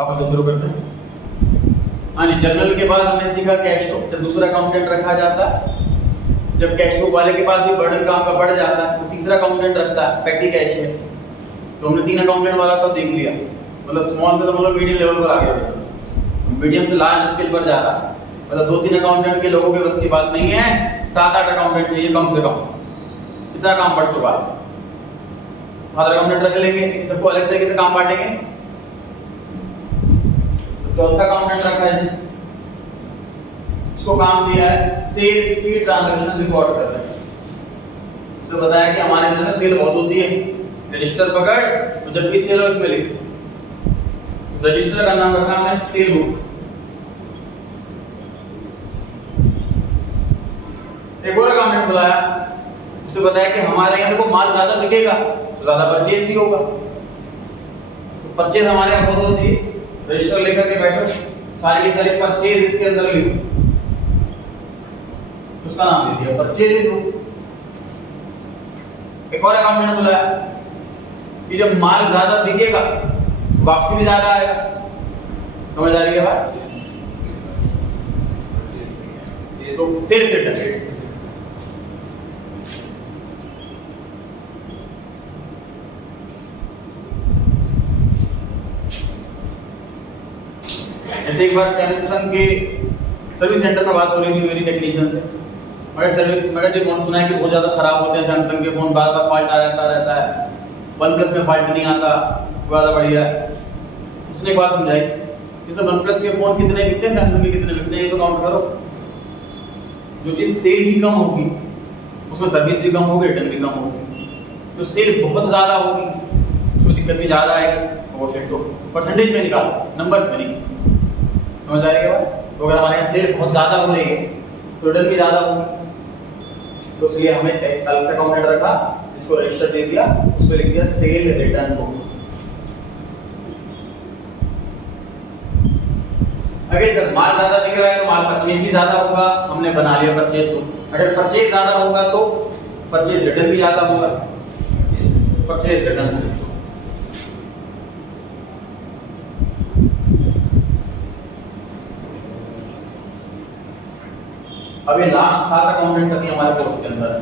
वापस से शुरू करते हैं। हाँ जी, जर्नल के बाद हमने सीखा कैश फ्लो। जब दूसरा अकाउंटेंट रखा जाता है, जब कैश फ्लो वाले के पास भी बर्डन काम का बढ़ जाता है, तो तीसरा अकाउंटेंट रखता है पेटी कैश है। तो हमने 3 अकाउंटेंट वाला तो देख लिया, मतलब स्मॉल से तो मतलब मीडियम लेवल पर आ गया, मीडियम से लार्ज स्केल पर जा रहा है। मतलब 2-3 अकाउंटेंट के लोगों के बस की बात नहीं है, 7-8 अकाउंटेंट चाहिए कम से कम। इतना काम बढ़ चुका है। 7 अकाउंटेंट रख लेंगे, सबको अलग तरीके से काम बांटेंगे। तो चौथा अकाउंटेंट रखा है, उसको काम दिया है सेल्स की ट्रांजैक्शन रिकॉर्ड कर रहे हैं। उसने बताया कि हमारे बिजनेस में सेल बहुत होती है, रजिस्टर पकड़ तो जब भी सेल हो इसमें लिख। रजिस्टर का नाम रखा हमने सेल बुक। एक और अकाउंटेंट बुलाया, उसने बताया कि हमारे यहाँ देखो माल ज्यादा बिकेगा तो ज्यादा परचेज भी होगा। तो परचेज हमारे यहाँ बहुत होती है, रजिस्टर लेकर के बैठो, सारी की सारी परचेज इसके अंदर लिखो। उसका नाम दे दिया परचेज बुक। एक और अकाउंटेंट बुलाया कि जब माल ज्यादा बिकेगा वापसी भी ज्यादा आएगा। समझ आ रही है बात? तो सेल्स रिटर्न। ऐसे एक बार सैमसंग के सर्विस सेंटर में बात हो रही थी मेरी टेक्नीशियन से। मगर जो फोन सुना है कि बहुत ज़्यादा ख़राब होते हैं सैमसंग के फ़ोन, बार बार फॉल्ट आ रहता है। वन प्लस में फॉल्ट नहीं आता, ज़्यादा बढ़िया है। उसने एक बात समझाई कि सर वन प्लस के फ़ोन कितने बिकते हैं, सैमसंग के कितने बिकते हैं, ये तो काउंट करो। जो चीज़ सेल ही कम होगी उसमें सर्विस भी कम होगी, रिटर्न भी कम होगी। जो सेल बहुत ज़्यादा होगी उसमें दिक्कत भी ज़्यादा आएगी, वो फिर तो परसेंटेज में निकालो, नंबर्स में नहीं। समझ आ रही है बात? तो अगर हमारे यहाँ सेल बहुत ज़्यादा हो रही है तो रिटर्न भी ज़्यादा होगी। तो इसलिए हमें अलग से अकाउंटेंट रखा, जिसको रजिस्टर दे दिया, उस पर लिख दिया सेल रिटर्न बुक। अगर जब माल ज्यादा दिख रहा है तो माल परचेज भी ज्यादा होगा, हमने बना लिया परचेज बुक। अगर परचेज ज्यादा होगा तो परचेज रिटर्न भी ज्यादा होगा, परचेज रिटर्न बुक। अब ये लास्ट 7 अकाउंटेंट तक हमारे कोर्स के अंदर है।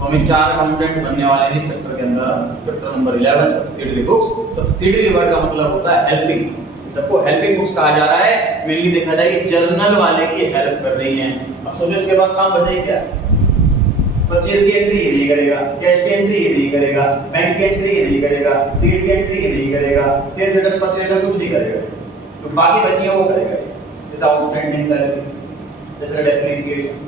हमें 4 अकाउंटेंट बनने वाले हैं इस चैप्टर के अंदर। Chapter number 11 subsidiary books. Subsidiary word का मतलब होता है हेल्पिंग। सबको हेल्पिंग बुक्स कहा जा रहा है। मेनली देखा जाए कि जर्नल वाले की हेल्प कर रही हैं। अब सोचो इसके पास काम बचे क्या? परचेज की एंट्री ये नहीं करेगा, कैश की एंट्री ये नहीं करेगा, बैंक की एंट्री ये नहीं करेगा, सेल की एंट्री ये नहीं करेगा, सेल्स रिटर्न परचेज रिटर्न कुछ नहीं करेगा। तो बाकी बची है वो करेगा, जैसे आउटस्टैंडिंग कर, जैसे डेप्रिसिएशन।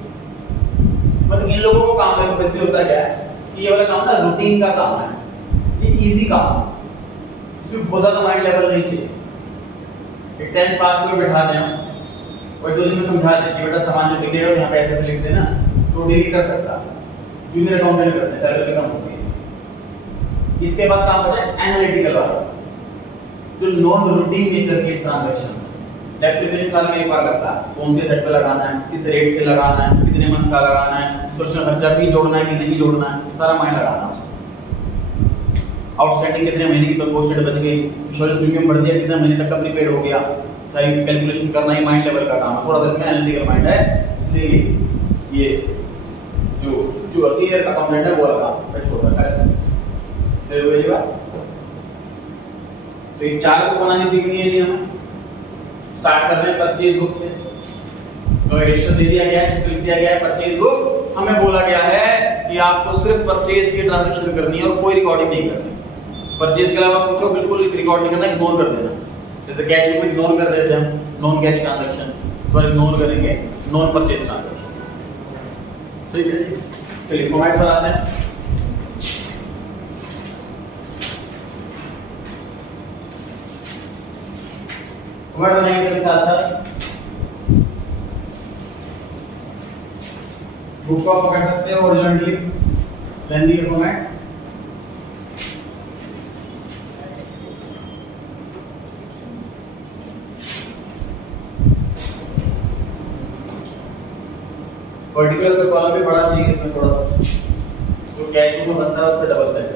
मतलब इन लोगों को काम है, बेसिकली होता क्या है कि ये वाला काम ना रूटीन का काम है, ये इजी काम है, इसमें बहुत ज़्यादा माइंड लेवल नहीं चाहिए। एक 10th पास को बिठा दें और 2 दिन में समझा दें कि बेटा सामान जो बिकेगा यहाँ पे ऐसे लिख देना, तो डेली कर सकता। जूनियर अकाउंटेंट करते हैं, सैलरी कम होती है। इसके पास काम होता है एनालिटिकल वाला, जो नॉन रूटीन नेचर के ट्रांजैक्शन। डेप्रिसिएशन साल में एक बार लगता है, कौन से सेट पे लगाना है, किस रेट से लगाना है, कितने मंथ का लगाना है, सोशल खर्चा भी जोड़ना है कि नहीं जोड़ना है, सारा माइंड लगाना है। आउटस्टैंडिंग कितने महीने की पोस्ट डेट बच गई, इंश्योरेंस प्रीमियम बढ़ दिया, कितने महीने तक का प्रीपेड हो गया, सारी कैलकुलेशन करना ही माइंड लेवल का काम है। थोड़ा सा इसमें एनालिटिकल माइंड है, इसलिए ये जो सीनियर अकाउंटेंट है वो वाला काम छोड़ रखा है इसमें। ये बात तो ये 4 को बनानी सीखनी है जी हमें। स्टार्ट कर रहे हैं परचेज बुक से। तो रजिस्टर दे दिया गया है, इसको लिख दिया गया है परचेज बुक। हमें बोला गया है कि आपको सिर्फ परचेज की ट्रांजैक्शन करनी है और कोई रिकॉर्डिंग नहीं करनी। परचेज के अलावा कुछ बिल्कुल रिकॉर्ड नहीं करना, इग्नोर कर देना। जैसे कैश को इग्नोर कर देते हैं, नॉन कैश ट्रांजैक्शन, इस बार इग्नोर करेंगे नॉन परचेज ट्रांजैक्शन। ठीक है जी, चलिए फॉर्मेट पर आते हैं। फॉर्मेट बनाएंगे सभी साथ साथ। बुक को आप पकड़ सकते हो हॉरिजॉन्टली, लेंदी का फॉर्मेट। वर्टिकल का कॉलम भी बड़ा चाहिए इसमें थोड़ा सा, जो कैश में बनता है उस पर double size.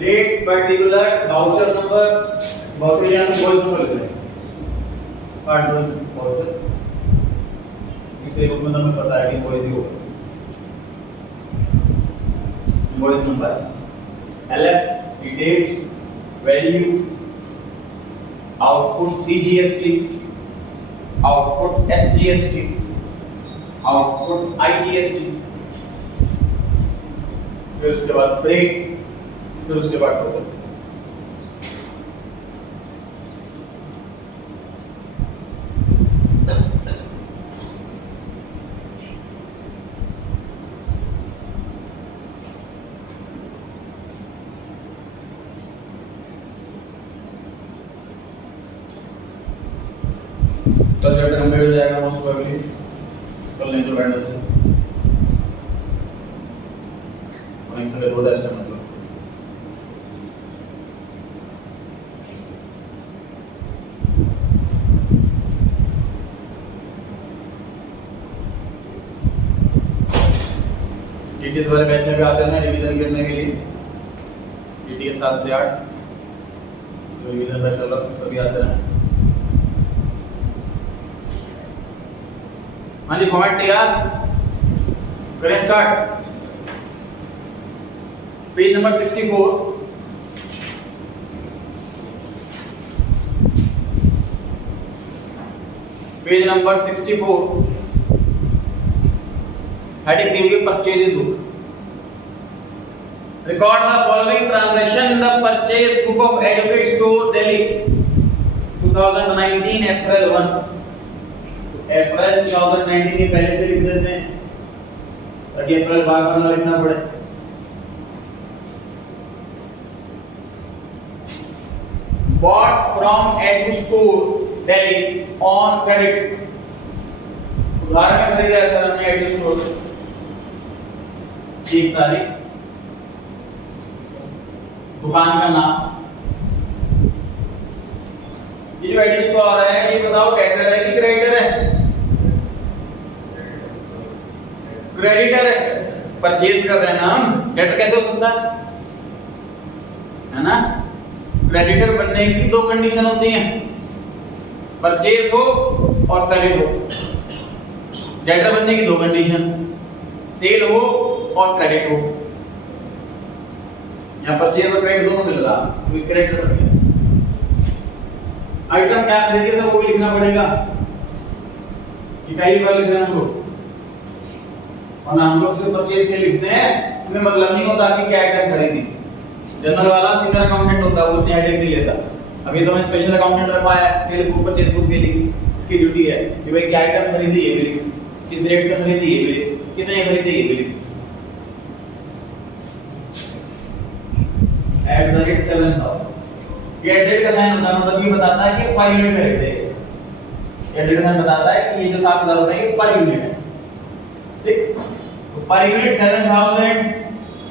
Date, particulars, voucher number, voucher या इनवॉइस नंबर लिख रहे हैं। कार्ड दो वाउचर, इसे रूप में हमें पता है कि इनवॉइस ही होगा। Invoice number, LF, details, value, output CGST, output SGST, output IGST, फिर उसके बाद फ्रेट, फिर उसके बाद टोटल। कल चैप्टर कंप्लीट हो जाएगा मोस्ट प्रोबेबली, कल नहीं तो वेडनेसडे और नेक्स्ट संडे 2 टेस्ट है मतलब। टीटीएस वाले बैच में भी आते हैं ना रिवीजन करने के लिए, टीटीएस 7 से 8 जो रिवीजन बैच चल रहा है सभी आते हैं। हाँ जी, फॉर्मेट तैयार करें, start. Page number 64, page number 64, heading दी हुई purchase book. Record the following transaction in the purchase book of advocate store Delhi 2019 April 1। अप्रैल 2019 के पहले से लिख देते हैं ताकि अप्रैल बार बार ना लिखना पड़े। Bought from Edu Store Delhi on credit। उधार में खरीदा है सर हमने एडू स्टोर से। 1 तारीख, दुकान का नाम। ये जो एडू स्टोर है ये बताओ डेटर है कि क्रेडिटर है? क्रेडिटर है, परचेज कर रहे हैं ना हम, डेटर कैसे हो सकता है ना? क्रेडिटर बनने की 2 कंडीशन होती हैं, परचेज हो और क्रेडिट हो। डेटर बनने की 2 कंडीशन, सेल हो और क्रेडिट हो। यहाँ परचेज और क्रेडिट दोनों मिल रहा, कोई क्रेडिटर बन गया। आइटम क्या खरीदी है वो भी लिखना पड़ेगा, ये पहली बार लिख रहे हैं हम लोग, और हम लोग सिर्फ परचेज से लिखते हैं, हमें मतलब नहीं होता कि क्या आइटम खरीदी। जनरल वाला सीनियर अकाउंटेंट होता है, वो इतनी हेडेक नहीं लेता। अभी तो हमें स्पेशल अकाउंटेंट रखवाया है, सेल बुक परचेज बुक के लिए इसकी ड्यूटी है कि भाई क्या आइटम खरीदी है भी लिख, किस रेट से खरीदी है भी लिख, कितने खरीदी है भी लिख। @7,000 ये एट का साइन होता है, मतलब ये बताता है कि पर यूनिट का रेट है। एट का साइन बताता है कि ये जो 7,000 रुपए है पर यूनिट है, ठीक। तो पर यूनिट 7,000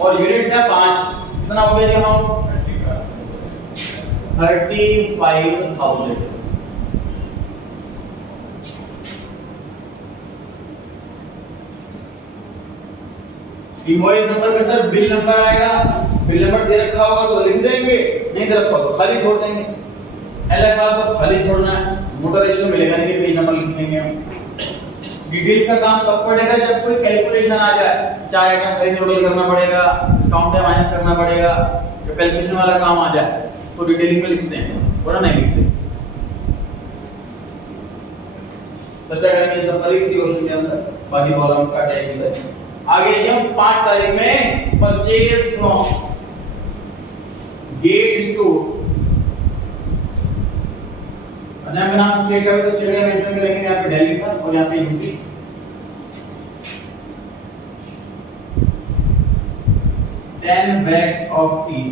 और यूनिट्स है 5, कितना हो गया जी अमाउंट? 35,000। इनवॉइस नंबर के सर बिल नंबर आएगा, बिल नंबर दे रखा होगा तो लिख देंगे, नहीं दे रखा तो खाली छोड़ देंगे। LFR तो खाली छोड़ना है, मोटरेशन मिलेगा नहीं कि पेज नंबर लिखेंगे हम। डिटेल्स का काम तब पड़ेगा जब कोई कैलकुलेशन आ जाए, चाहे आइटम खरीद टोटल करना पड़ेगा, डिस्काउंट है माइनस करना पड़ेगा, जब कैलकुलेशन वाला काम आ जाए तो डिटेलिंग में लिखते हैं, वरना नहीं लिखते। चर्चा करेंगे सब पर इसी क्वेश्चन के अंदर, बाकी कॉलम का क्या है। आगे हम 5 तारीख में परचेज फ्रॉम गेट स्टोर, अन्य में नाम स्टेट का भी तो स्टेट का मेंशन करेंगे, यहाँ पे दिल्ली था और यहाँ पे UP. $10 bags of tea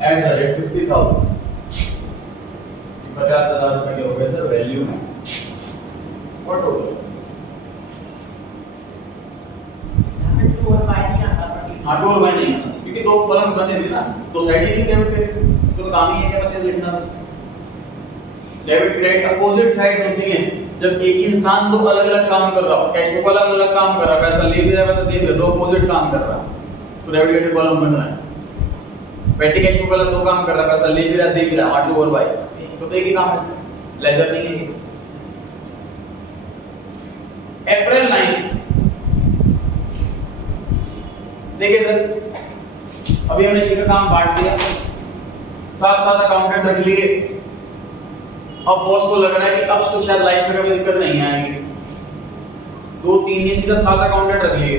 at the rate 50,000। 50,000 रुपए के हो गए सर वैल्यू में और टोटल। हाँ टू और बाई नहीं आता क्योंकि 2 कॉलम बने थे ना, 2 साइड ही डेबिट क्रेडिट, तो काम ही है क्या बच्चे लिखना बस। डेबिट क्रेडिट अपोजिट साइड होती हैं, जब एक इंसान 2 अलग-अलग काम कर रहा हो, कैश बुक वाला अलग काम कर रहा है, पैसा ले भी रहा है पैसा दे भी रहा है, 2 अपोजिट काम कर रहा है, तो डेबिट क्रेडिट कॉलम बन रहा है। पेटी कैश बुक वाला दो काम कर रहा है, पैसा ले भी रहा दे भी रहा, R2 और Y तो एक ही काम है, लेजर नहीं है। अप्रैल 9 देखिए सर, अभी हमने इसी का काम बांट दिया, साथ साथ अकाउंटेंट रख लिए। अब बॉस को लग रहा है कि अब तो शायद लाइफ में कभी दिक्कत नहीं आएगी, 2-3 ये सीधा 7 अकाउंटेंट रख लिए,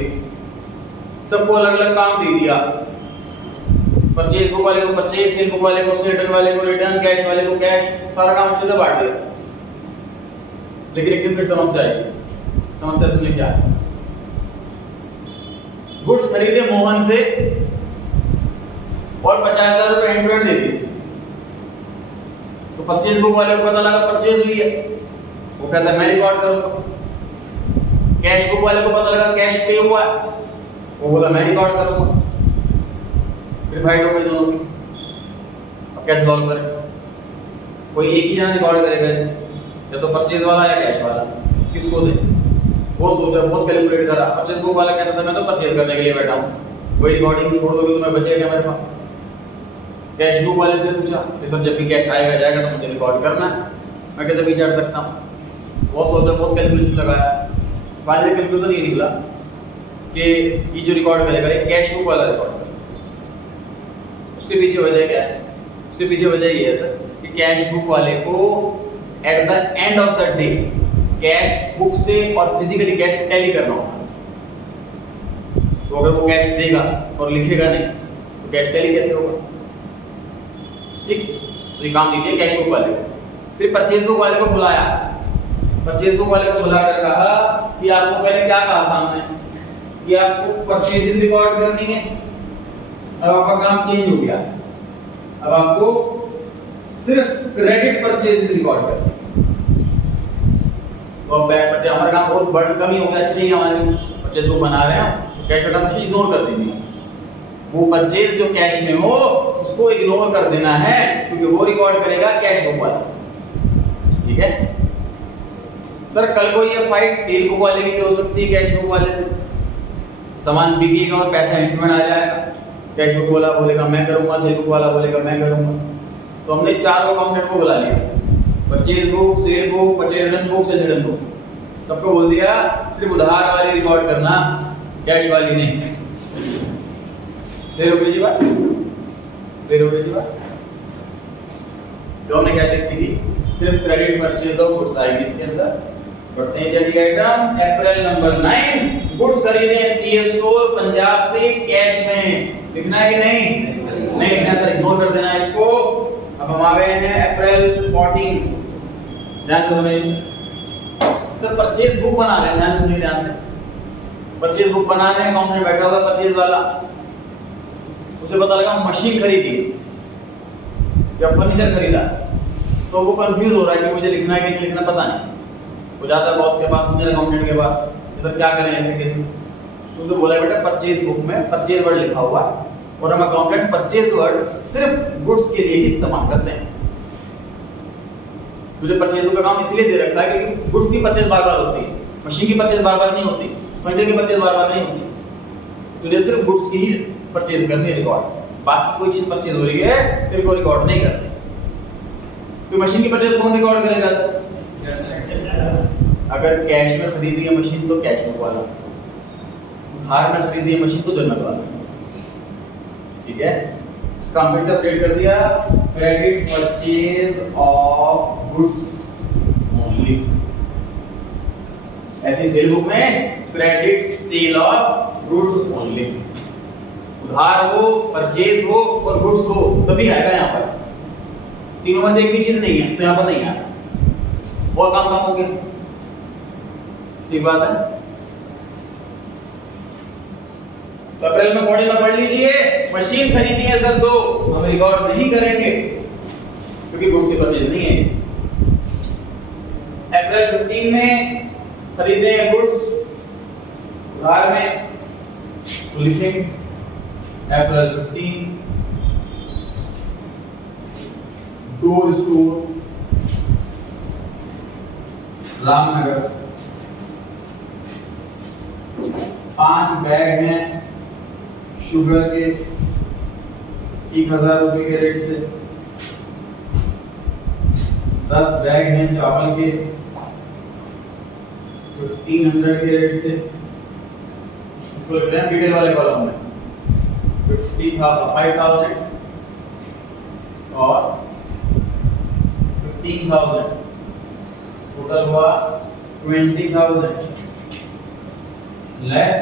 सबको अलग अलग काम दे दिया। परचेज बुक वाले को परचेज, सेल बुक वाले को सेल, रिटर्न वाले को रिटर्न, कैश वाले को कैश, सारा काम सीधा बांट दिया। लेकिन एक दिन फिर समस्या आई। समस्या सुनिए क्या है। गुड्स खरीदे मोहन से और 50,000 रुपए हैंड टू हैंड दे दिए। तो परचेज बुक वाले को पता लगा परचेज हुई है, वो कहता है मैं रिकॉर्ड करूंगा। कैश बुक वाले को पता लगा कैश पे हुआ है, वो बोला मैं रिकॉर्ड करूंगा। फिर फाइट हो गई दोनों की। अब कैसे सॉल्व करें? कोई एक ही जना रिकॉर्ड करेगा, या तो परचेज वाला या कैश वाला, किसको दे? वो सोचा, बहुत कैलकुलेट करा। परचेज बुक वाला कहता था मैं तो परचेज करने के लिए बैठा हूँ, वही रिकॉर्डिंग छोड़ दोगे तो मैं बचेगा क्या मेरे पास? कैश बुक वाले से पूछा कि सर जब भी कैश आएगा जाएगा तो मुझे रिकॉर्ड करना है, मैं कैसे पीछे हट सकता हूँ? बहुत सोचा, बहुत कैलकुलेशन लगाया, फाइनली कैलकुलेशन ये निकला कि ये जो रिकॉर्ड करेगा ये कैश बुक वाला रिकॉर्ड करेगा। उसके पीछे वजह क्या है? उसके पीछे वजह ये है सर कि कैश बुक वाले को at the end of the day cash book से और फिजिकली कैश टैली करना होगा। तो अगर वो कैश देगा और लिखेगा नहीं तो कैश टैली कैसे होगा? ठीक, तो ये काम दीजिए कैश बुक वाले को। फिर परचेज बुक वाले को बुलाया, परचेज बुक वाले को बुलाकर कहा कि आपको पहले क्या कहा था हमने कि आपको परचेजेस रिकॉर्ड करनी है, अब आपका काम चेंज हो गया, अब आपको सिर्फ क्रेडिट परचेजेस रिकॉर्ड करनी है। तो अब हमारा काम बहुत बड़ा कम ही हो गया, अच्छा ही हमारे परचेज बुक बना रहे हैं, कैश वाला मशीन इग्नोर कर देंगे। वो परचेज जो कैश में हो उसको इग्नोर कर देना है, क्योंकि वो रिकॉर्ड करेगा कैश बुक वाला। ठीक है सर, कल को ये फाइट सेल बुक वाले की हो सकती है कैश बुक वाले से, सामान बिकेगा और पैसा हैंड में आ जाएगा, कैश बुक वाला बोलेगा मैं करूंगा, सेल बुक वाला बोलेगा मैं करूंगा। तो हमने चारों अकाउंटेंट को बुला लिया, purchase book, cell book, purchase return book, cell return book, सबको बोल दिया सिर्फ उधार वाली रिकॉर्ड करना, कैश वाली नहीं। देर हो गई जी बात, देर हो गई जी बात। तो हमने क्या चीज सीखी? सिर्फ क्रेडिट परचेज ऑफ गुड्स आएगी इसके अंदर। बढ़ते हैं जल्दी आइटम। अप्रैल नंबर 9, गुड्स खरीदे सीएस स्टोर पंजाब से कैश में। लिखना है कि नहीं? नहीं लिखना है सर, इग्नोर कर देना है इसको। अब हम आ गए हैं अप्रैल 14। ध्यान से सुनिए सर, परचेज बुक बना रहे हैं, ध्यान सुनिए ध्यान से। परचेज बुक बना रहे हैं, अकाउंट में बैठा हुआ परचेज वाला, उसे पता लगा मशीन खरीदी या फर्नीचर खरीदा, तो वो कंफ्यूज हो रहा है कि मुझे लिखना है कि नहीं लिखना, पता नहीं। वो जाता है बॉस के पास, सीनियर अकाउंटेंट के पास, सर क्या करें ऐसे कैसे? तो उसे बोला बेटा परचेज बुक में परचेज वर्ड लिखा हुआ है और हम अकाउंटेंट परचेज वर्ड सिर्फ गुड्स के लिए ही इस्तेमाल करते हैं। तुझे परचेज बुक का काम इसलिए दे रखा है क्योंकि गुड्स की परचेज बार बार होती है, मशीन की परचेज बार बार नहीं होती, फर्नीचर की परचेज बार बार नहीं होती। तुझे सिर्फ गुड्स की ही परचेज करनी है रिकॉर्ड, बाकी कोई चीज परचेज हो रही है तेरे को रिकॉर्ड नहीं करनी। तो मशीन की परचेज कौन रिकॉर्ड करेगा सर? अगर कैश में खरीदी है मशीन तो कैश बुक वाला, उधार में खरीदी है मशीन तो जनरल वाला। ठीक है, काम फिर से अपडेट कर दिया, credit purchase of goods only. ऐसी सेल बुक में credit sale of goods only. उधार हो, परचेज हो और गुड्स हो तभी आएगा यहाँ पर। तीनों में से एक भी चीज नहीं है तो यहाँ पर नहीं आएगा, और काम हो गया। ठीक बात है। तो अप्रैल में 14 में पढ़ लीजिए, मशीन खरीदी है सर दो, हम रिकॉर्ड नहीं करेंगे क्योंकि गुड्स की परचेज नहीं है। अप्रैल 15 में खरीदे हैं गुड्स उधार में, तो लिखेंगे अप्रैल 15 डोर स्टोर रामनगर 5 बैग हैं शुगर के, 1000 रुपए के रेट से 10 बैग हैं चावल के 1500 के रेट से, इसको लिख रहे हैं डिटेल वाले कॉलम में 50,000 5,000 और 15,000, टोटल हुआ 20,000 लेस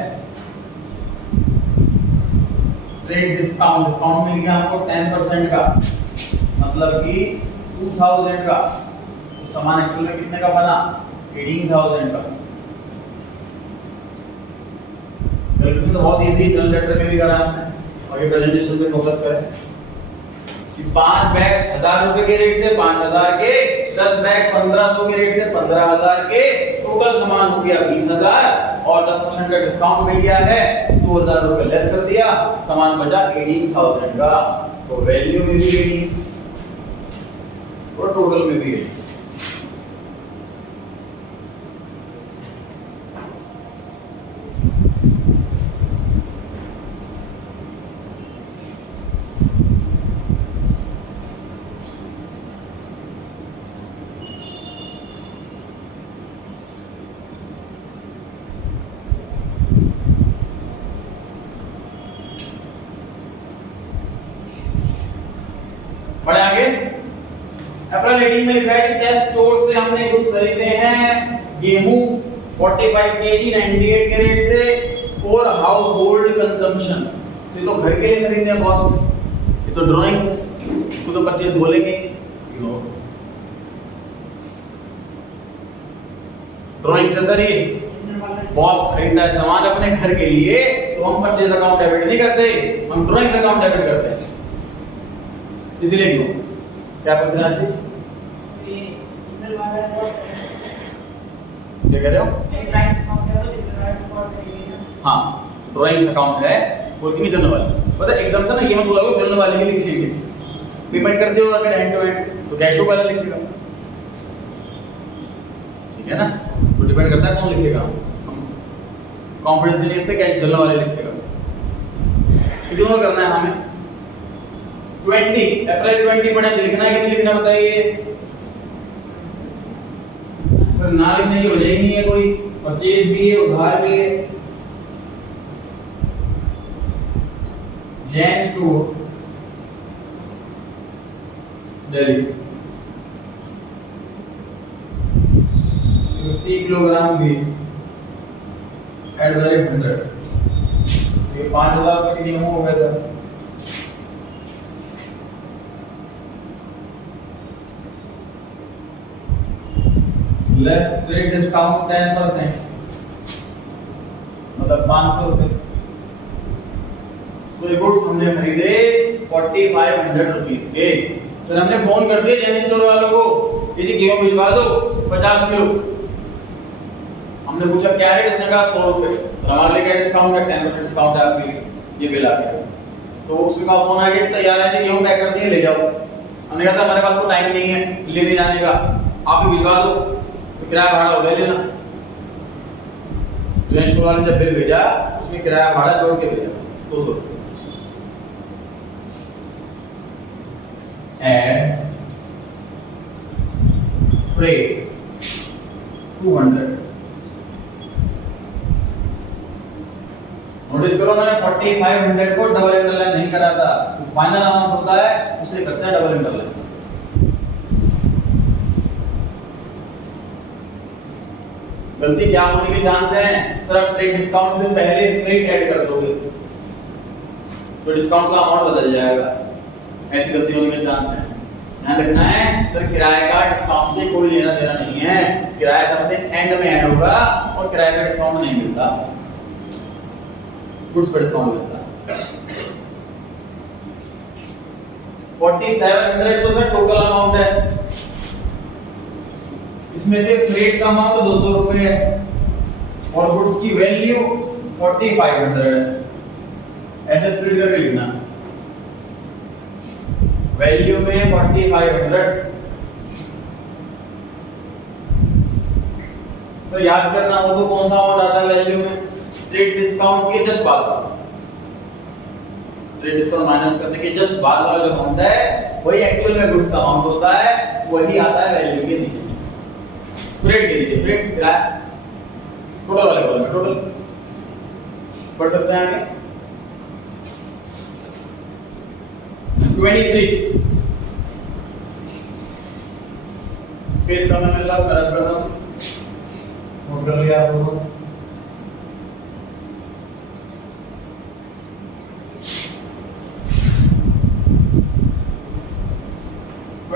ट्रेड डिस्काउंट। डिस्काउंट मिल गया हमको 10% का, मतलब कि 2,000 का। तो सामान एक्चुअल में कितने का बना? 18,000 का। कैलकुलेशन तो बहुत इजी, जनरेटर में भी करा हमने, और ये प्रेजेंटेशन पे फोकस करें कि 5 बैग 1000 रुपए के रेट से 5,000 के, 10 बैग 1500 के रेट से 15,000 के, टोटल सामान हो गया 20,000 और 10% का डिस्काउंट मिल गया है, 2,000 रुपए लेस कर दिया, सामान बचा 18,000 का। तो वैल्यू में भी 18 और टोटल में भी 18। बढ़े आगे। अप्रैल 18 में लिखा है कि टेस्ट स्टोर से हमने गुड्स खरीदे हैं गेहूं 45 केजी 98 के रेट से फॉर हाउस होल्ड कंजम्पशन। तो ये तो घर के लिए खरीदे हैं बॉस, ये तो ड्राइंग है, इसको तो परचेज बोलेंगे। ड्राइंग से सर ये बॉस खरीदता है सामान अपने घर के लिए, तो हम परचेज अकाउंट डेबिट नहीं करते, हम ड्राइंग अकाउंट डेबिट करते हैं। इसलिए क्यों, क्या पूछना है? क्या कह रहे हो? हाँ, ड्राइंग अकाउंट है, बोलती जनरल वाली। पता एकदम से ना ये मत बोला जनरल वाले ही लिखेंगे। पेमेंट कर दो अगर हैंड टू हैंड तो कैश वाला लिखेगा, ठीक है ना? तो डिपेंड करता है कौन लिखेगा। हम कॉन्फिडेंस नहीं इससे कैश जनरल वाले लिखेगा। कितना करना है हमें? 20 अप्रैल 20 पढ़े लिखना है कि नहीं लिखना बताइए? फिर ना लिखने की वजह ही नहीं है कोई, परचेज भी है उधार भी है। जैन स्टोर दिल्ली 50 किलोग्राम भी एट द रेट 100। ये 5,000 रुपए की गेहूं हो गया था। लेस ट्रेड डिस्काउंट 10%, मतलब 500 रुपए। तो ये गुड्स हमने खरीदे 4500 रुपीस के। फिर हमने फोन कर दिया जैन स्टोर वालों को, ये गेहूं भिजवा दो 50 किलो। हमने पूछा क्या रेट, इसने कहा 100 रुपए। हमारे लिए क्या डिस्काउंट है? 10% डिस्काउंट है आपके लिए, ये बिल आ गया। तो उसका फोन आ गया कि तैयार है जी, गेहूं पैक कर दिए, ले जाओ। हमने कहा सर हमारे पास तो टाइम नहीं है लेने जाने का, आप ही भिजवा दो, तो किराया भाड़ा हो ले लेना। जैन स्टोर वाले जब बिल भेजा उसमें किराया भाड़ा जोड़ के भेजा 200। Add freight 200। नोटिस करो मैंने 4500 को डबल इंटरलाइन नहीं करा था। फाइनल अमाउंट होता है उसे करते हैं डबल इंटरलाइन। गलती क्या होने के चांस है? सर आप ट्रेड डिस्काउंट से पहले फ्रेट ऐड कर दोगे तो डिस्काउंट का अमाउंट बदल जाएगा, ऐसी गलती होने के चांस है। ध्यान रखना है सर, किराए का डिस्काउंट से कोई लेना देना नहीं है। किराया सबसे एंड में ऐड होगा और किराए का डिस्काउंट नहीं मिलता, गुड्स पर डिस्काउंट मिलता। 4700 तो सर टोटल अमाउंट है, इसमें से फ्रेट का अमाउंट 200 रुपए है और गुड्स की वैल्यू 4500 है। ऐसे स्प्लिट करके लिखना, वैल्यू में 4500। तो याद करना हो तो कौन सा अमाउंट आता है वैल्यू में? ट्रेड डिस्काउंट के जस्ट बाद। ट्रेड डिस्काउंट माइनस करने के जस्ट बाद वाला जो अमाउंट है वही एक्चुअल में गुड्स का अमाउंट होता है, वही आता है वैल्यू के नीचे, फ्रेट के नीचे। फ्रेट क्या है? टोटल वाले कॉलम में टोटल पढ़ सकते हैं आगे। 23 स्पेस कम है मेरे पास, मैं रख कर रहा हूं, नोट कर लिया आप लोगों ने।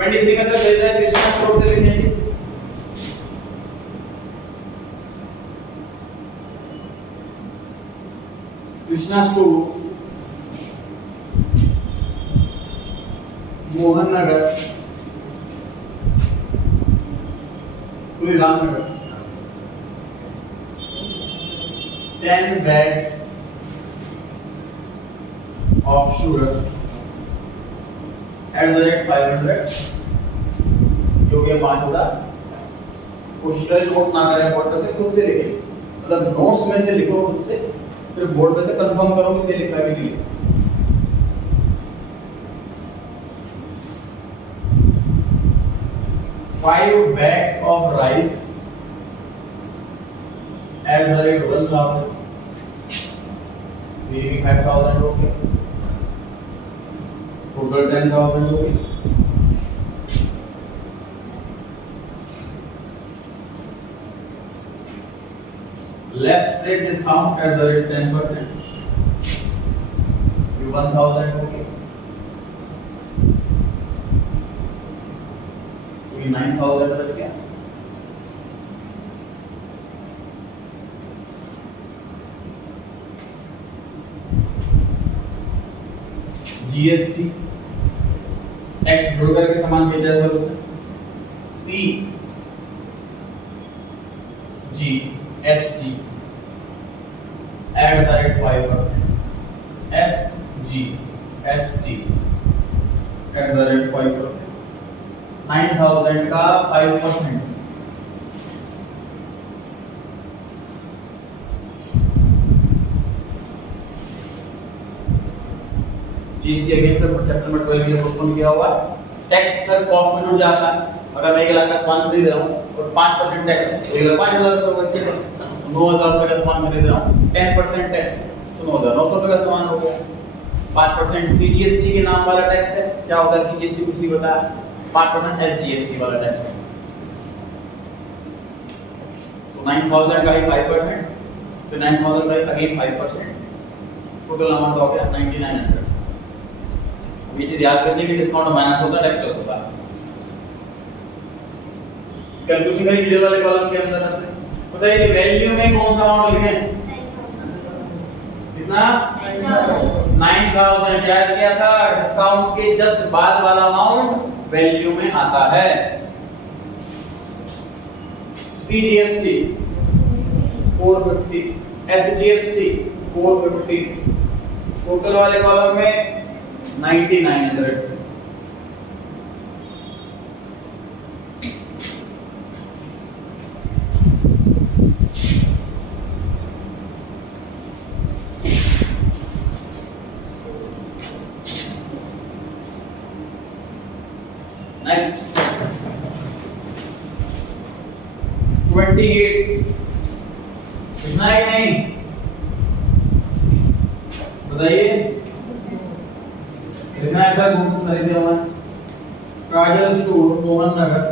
का सर भेज है कृष्णा स्टोर से लिखेंगे। Krishna store Mohan Nagar Ramnagar 10 bags of sugar at the rate 500 जो कि 5,000। क्वेश्चन नोट ना करें बोर्ड पे से, खुद से लिखें, मतलब नोट्स में से लिखो खुद से, फिर बोर्ड पे से कंफर्म करो कि सही लिखा है कि नहीं। Five bags of rice at the rate 1,000, maybe 5,000 रुपये, total 10,000 रुपये। Less trade discount at the rate 10%, 1,000 रुपये, 9,000 बच गया। जीएसटी टैक्स जोड़ करके सामान बेचा है उसने, C G S T at the rate 5%, S G S T at the rate 5%, 9,000 का 5%, GST again sir chapter number 12 में पोस्टपोन किया हुआ। टैक्स सर कॉस्ट में जुड़ जाता है, अगर मैं 1 लाख का सामान खरीद रहा हूँ और 5% टैक्स है तो 5,000 रुपये, वैसे 9,000 रुपये का सामान खरीद रहा हूँ 10% टैक्स है तो 9,900 रुपये का सामान हो गया। 5% सीजीएसटी के नाम वाला टैक्स है, क्या होता है सीजीएसटी कुछ नहीं बताया, 5% एसजीएसटी वाला टैक्स है। तो 9,000 का ही 5%, फिर 9,000 का अगेन 5%, टोटल अमाउंट हो गया 9,900। ये चीज याद करनी है कि डिस्काउंट माइनस होता है, टैक्स प्लस होता है। कैलकुलेशन करें डिटेल वाले कॉलम के अंदर बताइए कि वैल्यू में कौन सा अमाउंट लिखें, कितना 9,000 याद किया था, डिस्काउंट के जस्ट बाद वाला अमाउंट वैल्यू में आता है। सीजीएसटी 450, एसजीएसटी 450, टोटल वाले कॉलम में 9,900। नेक्स्ट 28 कितना है कि नहीं बताइए, कितना ऐसा गुड्स खरीदे हुए हैं। Kajal store Mohan Nagar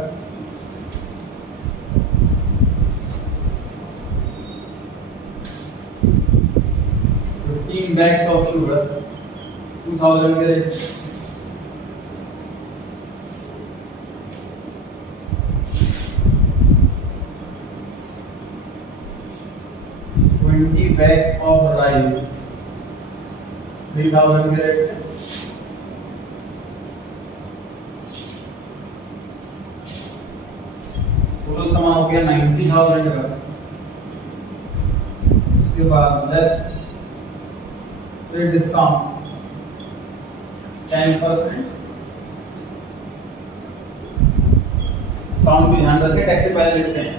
15 bags of sugar 2,000 के रेट, bags of rice 3,000 के रेट से, टोटल सामान हो गया 90,000 का। उसके बाद लेस ट्रेड डिस्काउंट 10%, डिस्काउंट भी ध्यान रखें, टैक्स से पहले लिखते हैं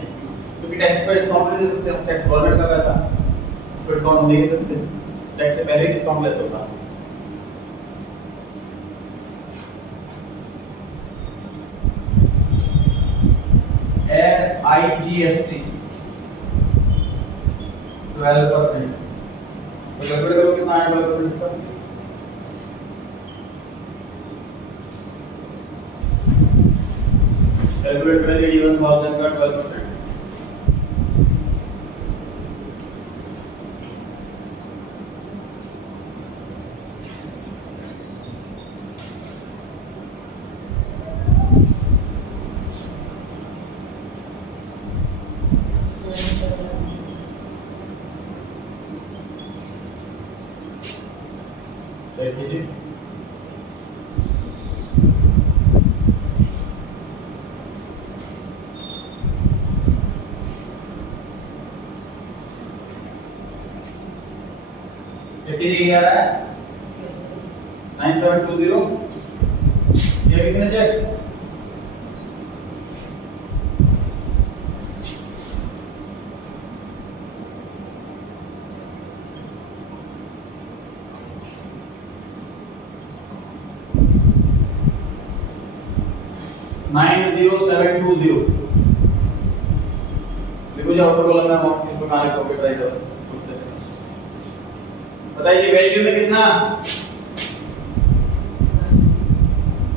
क्योंकि टैक्स पर डिस्काउंट नहीं दे सकते हम, टैक्स गवर्नमेंट का पैसा डिस्काउंट नहीं दे सकते, टैक्स से पहले डिस्काउंट लेस होता है। GST 12%। तो कैलकुलेट करो कितना आएगा 12% इसका। कैलकुलेट करेंगे 1000 का 12%। देखिए ये आ रहा है 9720। ये किसने चेक? नाइन 0720 लिखो जो आउटर कॉलम में हम इसको कहां लिखोगे ट्राई करो खुद से। बताइए वैल्यू में कितना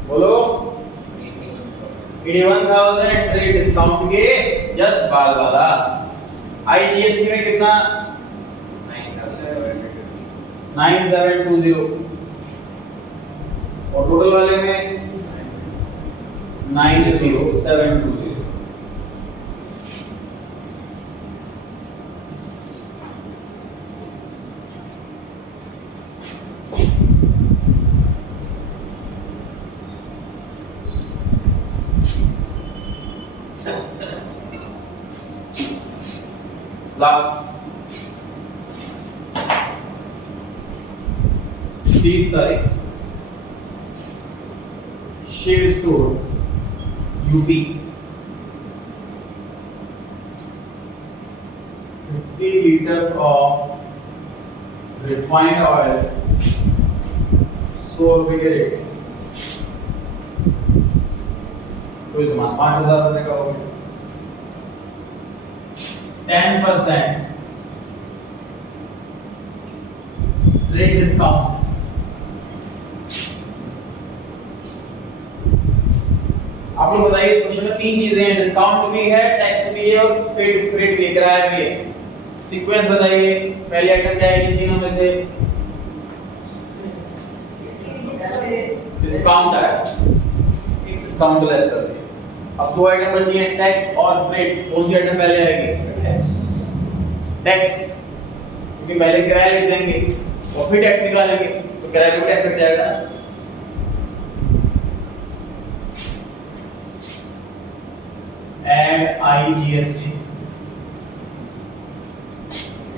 बोलो 81,000 ट्रेड डिस्काउंट के जस्ट बाद वाला। IGST में कितना 9720 और टोटल वाले में 90720। लास्ट 30 तारीख shed store up 50 liters of refined oil 100 रुपए के रेट से कोई सामान 5000 रुपए का होगा। 10% रेट डिस्काउंट आप लोग बताइए इस क्वेश्चन में तीन चीजें हैं, डिस्काउंट भी है, टैक्स भी है और फ्रेट भी है, किराया भी है। सीक्वेंस बताइए पहली आइटम क्या है इन तीनों में से? डिस्काउंट है, डिस्काउंट लेस कर दिया। अब दो आइटम बची हैं टैक्स और फ्रेट, कौन सी आइटम पहले आएगी? टैक्स, क्योंकि पहले किराया लिख देंगे और फिर टैक्स निकालेंगे तो किराया पे टैक्स कट जाएगा ना। एड IGST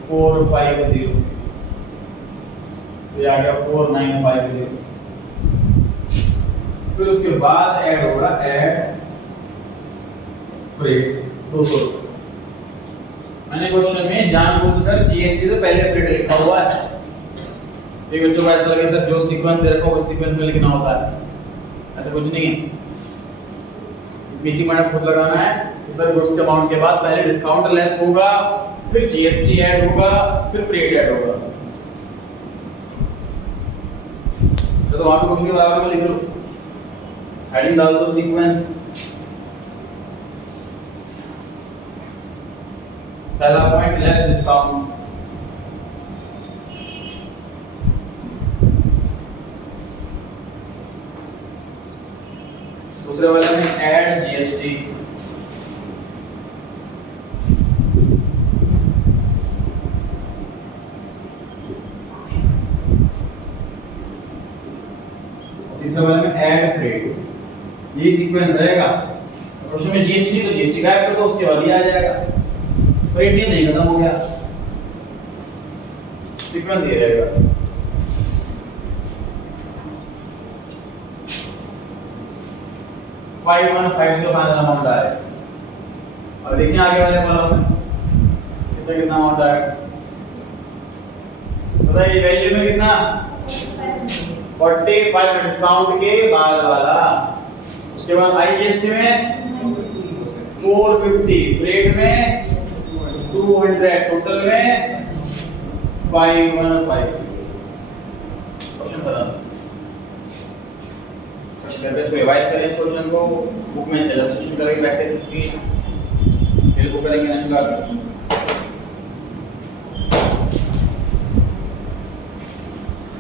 450 तो ये आ गया 4950। फिर उसके बाद ऐड होगा ऐड फ्रेट 200। मैंने क्वेश्चन में जानबूझकर GST से पहले फ्रेट लिखा हुआ है। एक बच्चों को ऐसा लगे सर जो सीक्वेंस दे रखा है उस सीक्वेंस में लिखना होता है, ऐसा कुछ नहीं है। बेसिक मैंने खुद लगाना है कि सर गुड्स के अमाउंट के बाद पहले डिस्काउंट लेस होगा, फिर GST ऐड होगा, फिर फ्रेट ऐड होगा। तो वहां पे कुछ के बराबर में लिख लो, हेडिंग डाल दो सीक्वेंस। पहला पॉइंट लेस डिस्काउंट, दूसरे वाले में ऐड GST, तीसरे वाले में ऐड फ्रेट। ये सीक्वेंस रहेगा। क्वेश्चन में GST तो GST गायब कर दो, उसके बाद ये आ जाएगा। फ्रेट नहीं खत्म हो गया, सीक्वेंस ये रहेगा। फाइनल अमाउंट आएगा और देखिए आगे वाले कॉलम में कितना अमाउंट आएगा। बताइए वैल्यू में कितना 45 डिस्काउंट के बाद वाला। उसके बाद IGST में 450, फ्रेट में 200, टोटल में 515। क्वेश्चन बता दो। क्वेश्चन इसको रिवाइज करें, इस क्वेश्चन को बुक में से इलस्ट्रेशन करेंगे, प्रैक्टिस इसकी फिर को करेंगे नेक्स्ट क्लास में।